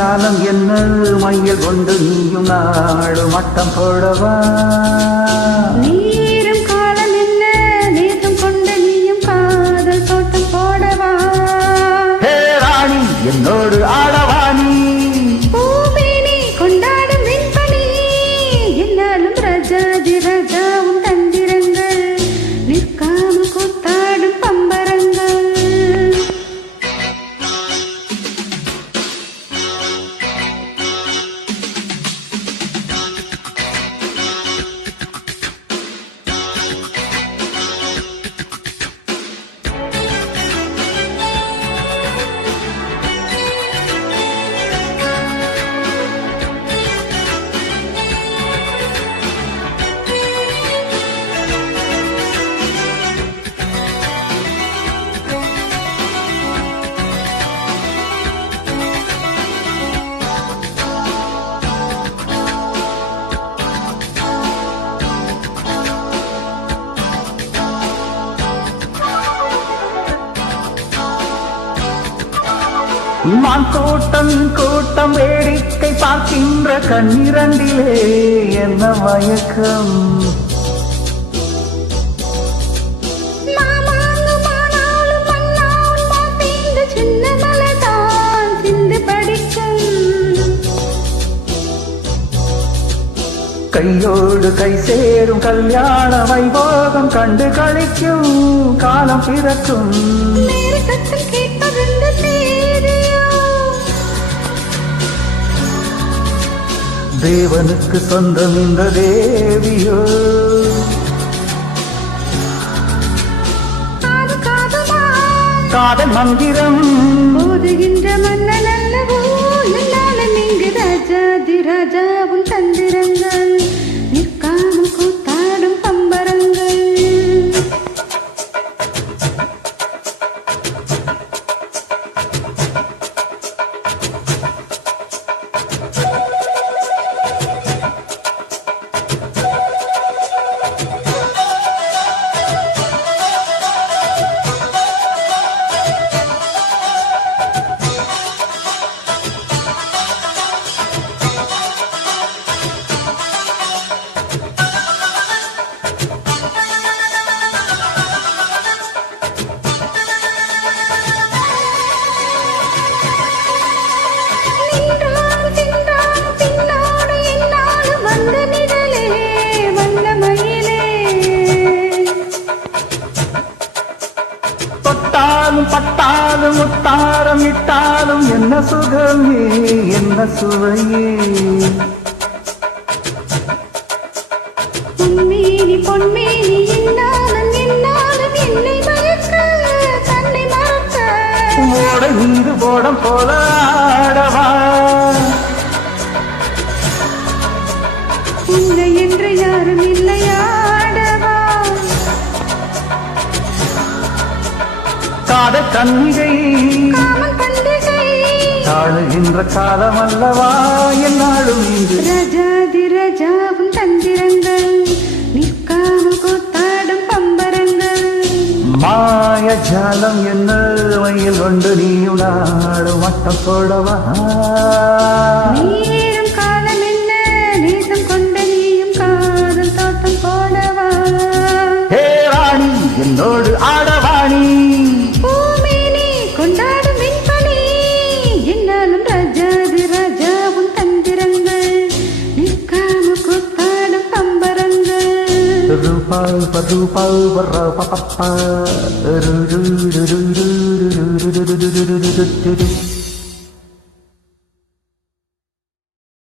மாயஜாலம் என்ன மையல் கொண்டு நீயும் நாடு மட்டம் போடவா நீரும் காலம் என்ன நேசம் கொண்டு நீயும் காதல் தோட்டம் போடவா ஹே ராணி என்னோடு ஆடவாணி பூமேனி கொண்டாடும் வெண்பனி என்னாலும் ரஜாதி ரஜாவும் தந்திரங்கள் நிற்காம கூத்தாடும் பம்பரங்கள் மான் கூட்டம் கூட்டம் வேடிக்கை பார்க்கின்ற கண்ணிரண்டிலே என்ன மயக்கம் கையோடு கை சேரும் கல்யாண வைபோகம் கண்டு கழிக்கும் காலம் பிறக்கும் தேவனுக்கு சொந்தம் இந்த தேவியோ காதல் மந்திரம் போதுகின்ற மன்னன் அல்லவோ என்னாலும் இங்கு ராஜாதி ராஜாவும் தந்திரங்கள் நிற்காமல் கூத்தாடும் பம்பரங்கள் பட்டாலும் முத்தாரம் இட்டாலும் என்ன சுகமே என்ன சுவையே பொன்மேனி பொன்மேனி என்னாலும் என்னாலும் என்னை மயக்க தன்னை மறக்க ஓட நீரு போடம் போல ஆடவா உன்னை என்று யாரும் இல்லையாடவா காதல் கன்னிகை காமன் பண்டிகை தாழுகின்ற காலம் அல்லவா என்னாலும் இங்கு ரஜாதி ரஜாவும் தந்திரங்கள் நிற்காமல் கூத்தாடும் பம்பரங்கள் மாயஜாலம் என்ன வயல் கொண்டு நீயும் நாடு மட்டம் போடவா நீரும் காலம் என்ன நேசம் கொண்ட நீயும் காதல் தோட்டம் போடவா ஹே ராணி என்னோடு ஆடவாணி பூமேனி கொண்டாடும் வெண்பனி என்னாலும் ரஜாதி ரஜாவும் தந்திரங்கள் நிற்காம கூத்தாடும் பம்பரங்கள் ரூபாய் ரூபாய் பப்பா